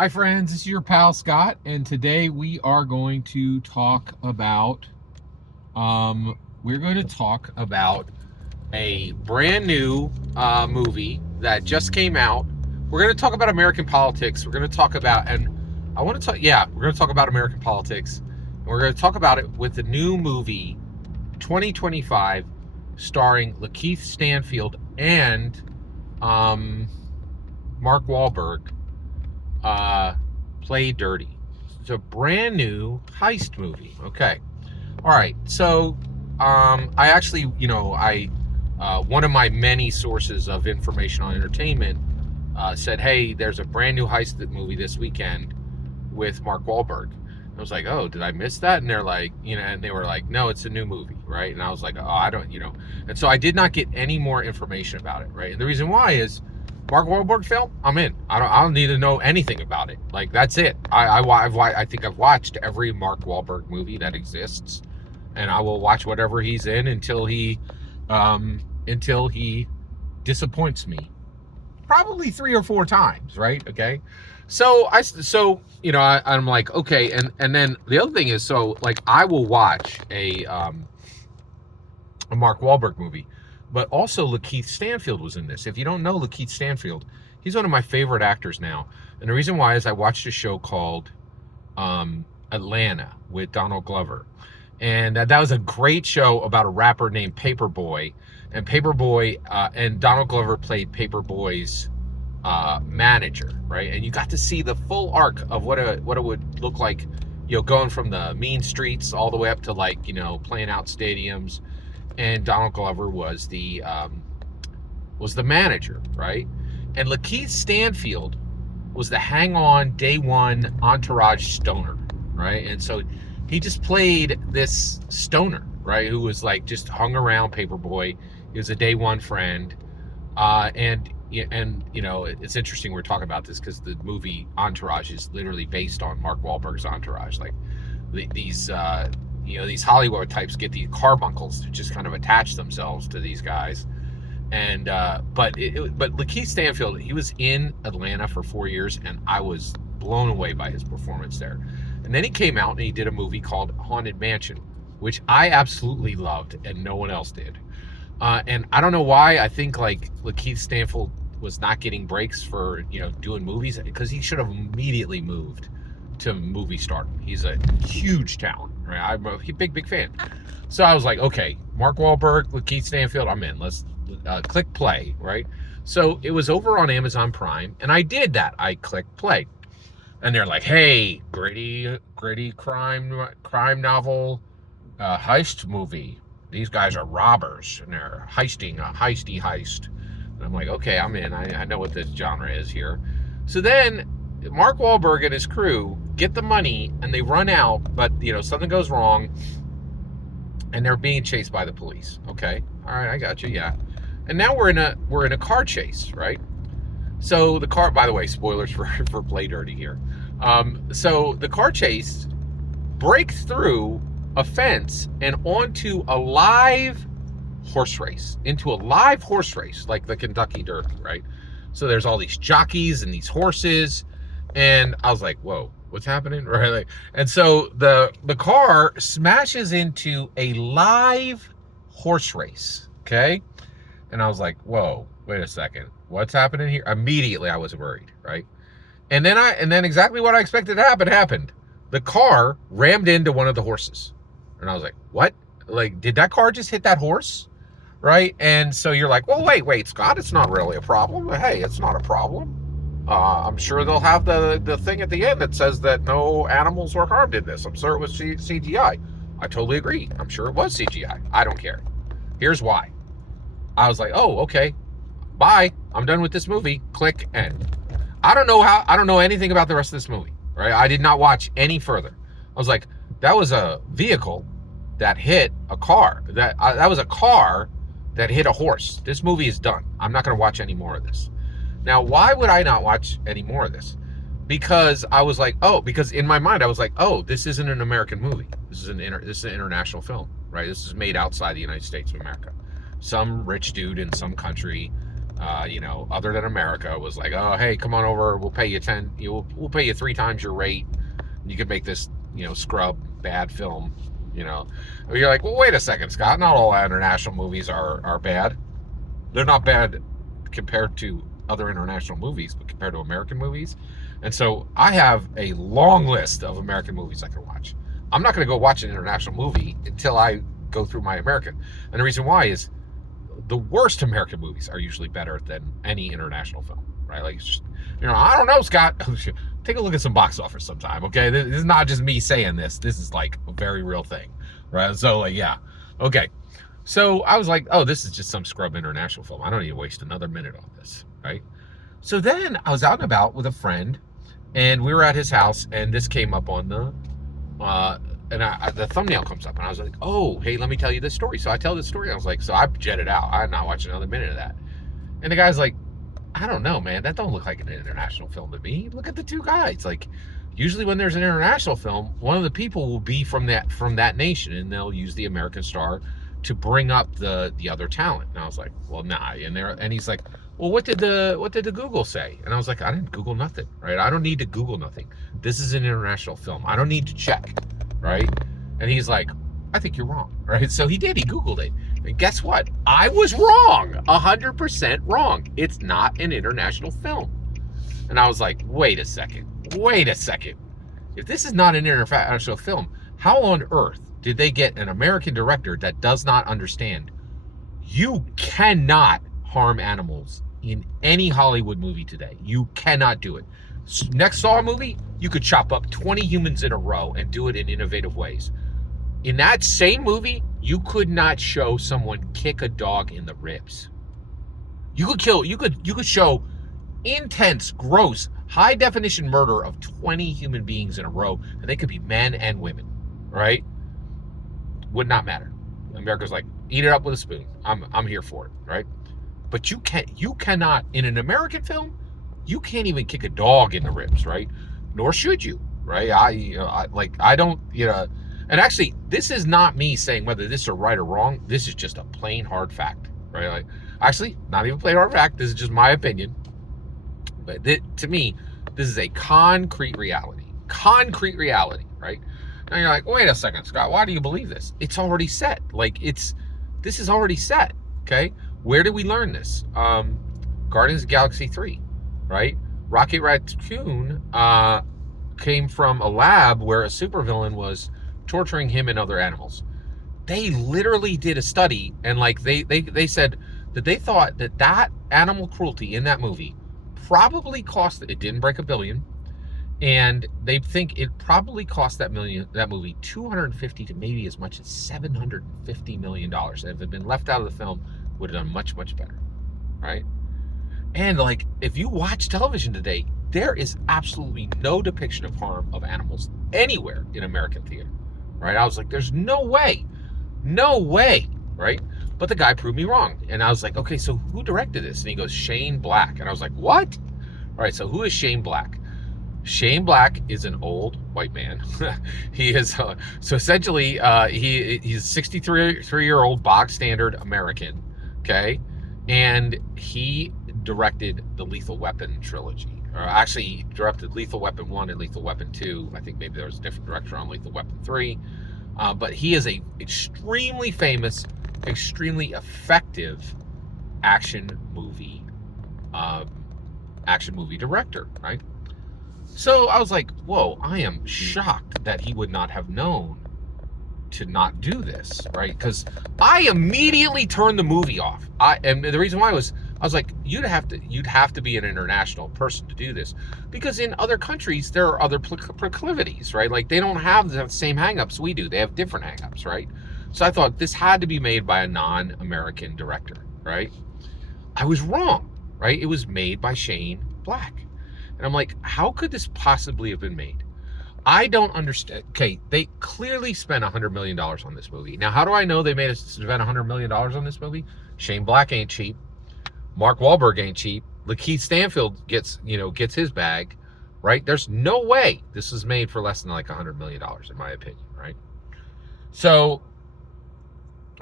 Hi friends, this is your pal Scott, and today we are going to talk about we're going to talk about a brand new movie that just came out. We're going to talk about American politics. We're going to talk about we're going to talk about American politics. And we're going to talk about it with the new movie 2025 starring LaKeith Stanfield and Mark Wahlberg. Play Dirty. It's a brand new heist movie. Okay. All right. So, I actually, one of my many sources of information on entertainment said, hey, there's a brand new heist movie this weekend with Mark Wahlberg. I was like, oh, did I miss that? And they're like, and they were like, no, it's a new movie, right? And I was like, oh, I don't, and so I did not get any more information about it, right? And the reason why is Mark Wahlberg film, I'm in. I don't need to know anything about it. Like, that's it. I think I've watched every Mark Wahlberg movie that exists, and I will watch whatever he's in until he disappoints me. Probably 3 or 4 times, right? Okay. So I'm like, okay, and then the other thing is, so like I will watch a Mark Wahlberg movie, but also LaKeith Stanfield was in this. If you don't know LaKeith Stanfield, he's one of my favorite actors now. And the reason why is I watched a show called Atlanta with Donald Glover. And that was a great show about a rapper named Paperboy. And Paperboy and Donald Glover played Paperboy's manager, right? And you got to see the full arc of what it would look like, going from the mean streets all the way up to playing out stadiums. And Donald Glover was the manager, right? And LaKeith Stanfield was the hang-on day one entourage stoner, right? And so he just played this stoner, right? Who was just hung around Paperboy. He was a day one friend, and it's interesting we're talking about this because the movie Entourage is literally based on Mark Wahlberg's Entourage. Like these Hollywood types get these carbuncles to just kind of attach themselves to these guys. And but LaKeith Stanfield, he was in Atlanta for 4 years, and I was blown away by his performance there. And then he came out and he did a movie called Haunted Mansion, which I absolutely loved and no one else did. And I don't know why. I think LaKeith Stanfield was not getting breaks for doing movies, because he should have immediately moved to movie stardom. He's a huge talent, right? I'm a big fan. So I was like, okay, Mark Wahlberg, LaKeith Stanfield, I'm in. Let's click play, right? So it was over on Amazon Prime, and I did that. I clicked play, and they're like, hey, gritty crime novel, heist movie. These guys are robbers, and they're heisting a heisty heist. And I'm like, okay, I'm in. I know what this genre is here. So then Mark Wahlberg and his crew get the money, and they run out, but something goes wrong, and they're being chased by the police. Okay, all right, I got you. Yeah, and now we're in a car chase, right? So the car, by the way, spoilers for Play Dirty here. So the car chase breaks through a fence and onto a live horse race, like the Kentucky Derby, right? So there's all these jockeys and these horses, and I was like, whoa, what's happening, right? And so the car smashes into a live horse race, okay? And I was like, whoa, wait a second, what's happening here? Immediately I was worried, right? And then exactly what I expected to happen happened. The car rammed into one of the horses. And I was like, what? Did that car just hit that horse? Right? And so you're like, well, wait, Scott, it's not really a problem. Hey, it's not a problem. I'm sure they'll have the thing at the end that says that no animals were harmed in this. I'm sure it was CGI. I totally agree. I'm sure it was CGI. I don't care. Here's why. I was like, oh, okay. Bye. I'm done with this movie. Click end. I don't know anything about the rest of this movie, right? I did not watch any further. I was like, that was a vehicle that hit a car. That was a car that hit a horse. This movie is done. I'm not going to watch any more of this. Now, why would I not watch any more of this? Because I was like, because in my mind I was like, this isn't an American movie. This is an international film, right? This is made outside the United States of America. Some rich dude in some country other than America, was like, oh, hey, come on over, we'll pay you we'll pay you 3 times your rate. You can make this, scrub bad film. You're like, well, wait a second, Scott. Not all international movies are bad. They're not bad compared to other international movies, but compared to American movies. And so I have a long list of American movies I can watch. I'm not going to go watch an international movie until I go through my American. And the reason why is the worst American movies are usually better than any international film, right? Like, it's just, I don't know, Scott. Take a look at some box office sometime, okay? This is not just me saying this. This is like a very real thing, right? So, like, yeah. Okay. So I was like, oh, this is just some scrub international film. I don't need to waste another minute on this, right? So then I was out and about with a friend, and we were at his house, and this came up on the the thumbnail comes up, and I was like, oh, hey, let me tell you this story. So I tell this story. I was like, so I jetted out. I'm not watching another minute of that. And the guy's like, I don't know, man. That don't look like an international film to me. Look at the 2 guys. Like, usually when there's an international film, one of the people will be from that nation, and they'll use the American star to bring up the other talent. And I was like, well, nah. And he's like, well, what did the Google say? And I was like, I didn't Google nothing, right? I don't need to Google nothing. This is an international film. I don't need to check, right? And he's like, I think you're wrong, right? So he did. He Googled it. And guess what? I was wrong. 100% wrong. It's not an international film. And I was like, wait a second. If this is not an international film, how on earth did they get an American director that does not understand you cannot harm animals in any Hollywood movie today? You cannot do it. Next Saw movie, you could chop up 20 humans in a row and do it in innovative ways. In that same movie, you could not show someone kick a dog in the ribs. You could show intense, gross, high definition murder of 20 human beings in a row, and they could be men and women, right? Would not matter. America's like, eat it up with a spoon. I'm here for it, right? But you cannot, in an American film, you can't even kick a dog in the ribs, right? Nor should you, right? I don't. And actually, this is not me saying whether this is right or wrong. This is just a plain hard fact, right? Like, actually, not even plain hard fact. This is just my opinion. But to me, this is a concrete reality. Concrete reality, right? Now you're like, wait a second, Scott. Why do you believe this? It's already set. This is already set. Okay, where did we learn this? Guardians of the Galaxy 3, right? Rocket Raccoon came from a lab where a supervillain was torturing him and other animals. They literally did a study, and they said that they thought that animal cruelty in that movie probably cost, it didn't break $1 billion, and they think it probably cost that movie 250 to maybe as much as $750 million. And if it had been left out of the film, would have done much, much better, right? And if you watch television today, there is absolutely no depiction of harm of animals anywhere in American theater, right? I was like, there's no way, right? But the guy proved me wrong. And I was like, okay, so who directed this? And he goes, Shane Black. And I was like, what? All right, so who is Shane Black? Shane Black is an old white man. He is, so essentially, he's a 63-year-old bog standard American, okay? And he directed the Lethal Weapon trilogy. Or actually, he directed Lethal Weapon 1 and Lethal Weapon 2. I think maybe there was a different director on Lethal Weapon 3. But he is a extremely famous, extremely effective action movie director, right? So I was like, whoa, I am shocked that he would not have known to not do this, right? Because I immediately turned the movie off. And the reason why was, I was like, you'd have to be an international person to do this, because in other countries there are other proclivities, right? Like, they don't have the same hangups we do. They have different hangups, right? So I thought this had to be made by a non-American director, right? I was wrong, right? It was made by Shane Black. And I'm like, how could this possibly have been made? I don't understand. Okay, they clearly spent $100 million on this movie. Now, how do I know they spent $100 million on this movie? Shane Black ain't cheap. Mark Wahlberg ain't cheap. LaKeith Stanfield gets his bag, right? There's no way this was made for less than $100 million, in my opinion, right? So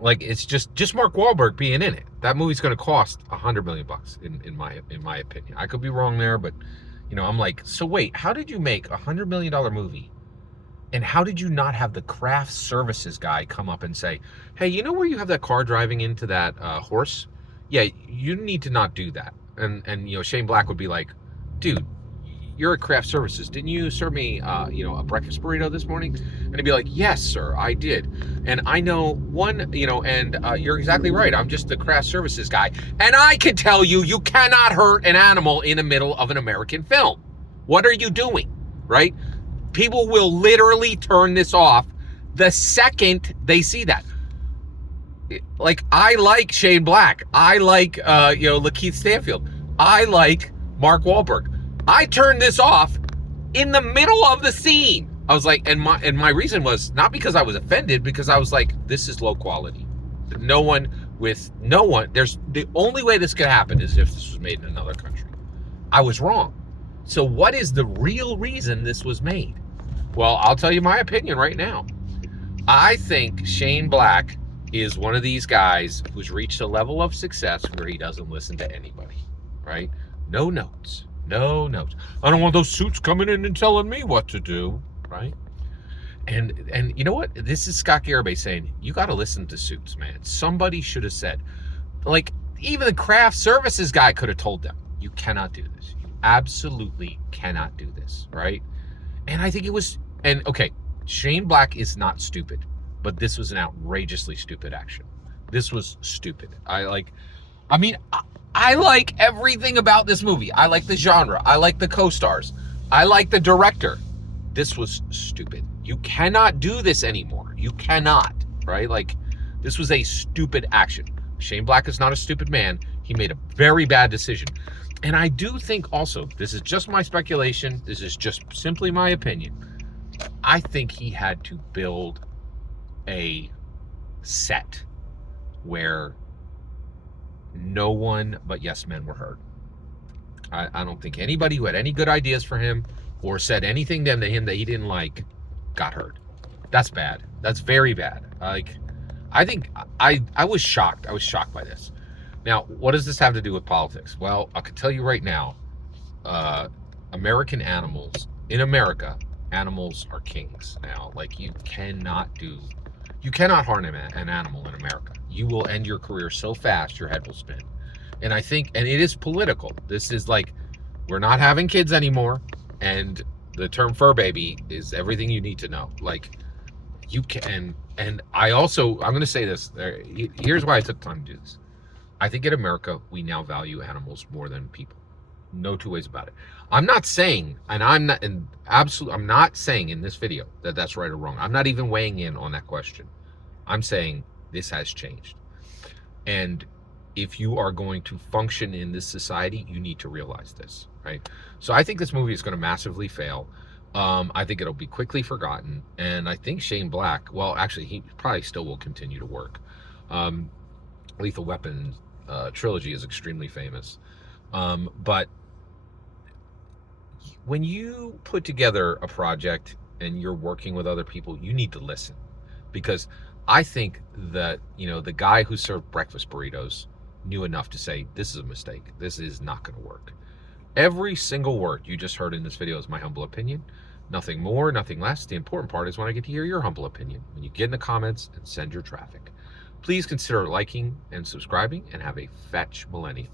Like, it's just Mark Wahlberg being in it. That movie's going to cost $100 million in my opinion. I could be wrong there, but I'm like, so wait, how did you make $100 million movie, and how did you not have the craft services guy come up and say, hey, you know where you have that car driving into that horse? Yeah, you need to not do that. And Shane Black would be like, dude, you're at craft services. Didn't you serve me, a breakfast burrito this morning? And he'd be like, yes, sir, I did. And I know one, and you're exactly right. I'm just the craft services guy. And I can tell you, you cannot hurt an animal in the middle of an American film. What are you doing, right? People will literally turn this off the second they see that. Like, I like Shane Black. I like, LaKeith Stanfield. I like Mark Wahlberg. I turned this off in the middle of the scene. I was like, and my reason was not because I was offended, because I was like, this is low quality. No one, there's the only way this could happen is if this was made in another country. I was wrong. So what is the real reason this was made? Well, I'll tell you my opinion right now. I think Shane Black is one of these guys who's reached a level of success where he doesn't listen to anybody, right? No notes. No notes. I don't want those suits coming in and telling me what to do, right? And you know what? This is Scott Garibay saying, you got to listen to Suits, man. Somebody should have said, like, even the craft services guy could have told them, you cannot do this. You absolutely cannot do this, right? And I think it was, and okay, Shane Black is not stupid, but this was an outrageously stupid action. This was stupid. I like everything about this movie. I like the genre. I like the co-stars. I like the director. This was stupid. You cannot do this anymore. You cannot, right? Like, this was a stupid action. Shane Black is not a stupid man. He made a very bad decision. And I do think also, this is just my speculation. This is just simply my opinion. I think he had to build a set where no one but yes men were heard. I don't think anybody who had any good ideas for him or said anything to him that he didn't like got heard. That's bad. That's very bad. Like, I think I was shocked. I was shocked by this. Now, what does this have to do with politics? Well, I can tell you right now, American animals, in America, animals are kings now. Like, you cannot harm an animal in America. You will end your career so fast, your head will spin. And I think, and it is political. This is like, we're not having kids anymore. And the term fur baby is everything you need to know. Like, you can, and I'm going to say this. Here's why I took time to do this. I think in America, we now value animals more than people. No two ways about it. I'm not saying, and I'm not saying in this video that that's right or wrong. I'm not even weighing in on that question. I'm saying this has changed. And if you are going to function in this society, you need to realize this, right? So I think this movie is going to massively fail. I think it'll be quickly forgotten. And I think Shane Black, well, actually, he probably still will continue to work. Lethal Weapon trilogy is extremely famous. But when you put together a project and you're working with other people, you need to listen. Because I think that, the guy who served breakfast burritos knew enough to say, this is a mistake. This is not going to work. Every single word you just heard in this video is my humble opinion. Nothing more, nothing less. The important part is when I get to hear your humble opinion, when you get in the comments and send your traffic. Please consider liking and subscribing, and have a fetch millennium.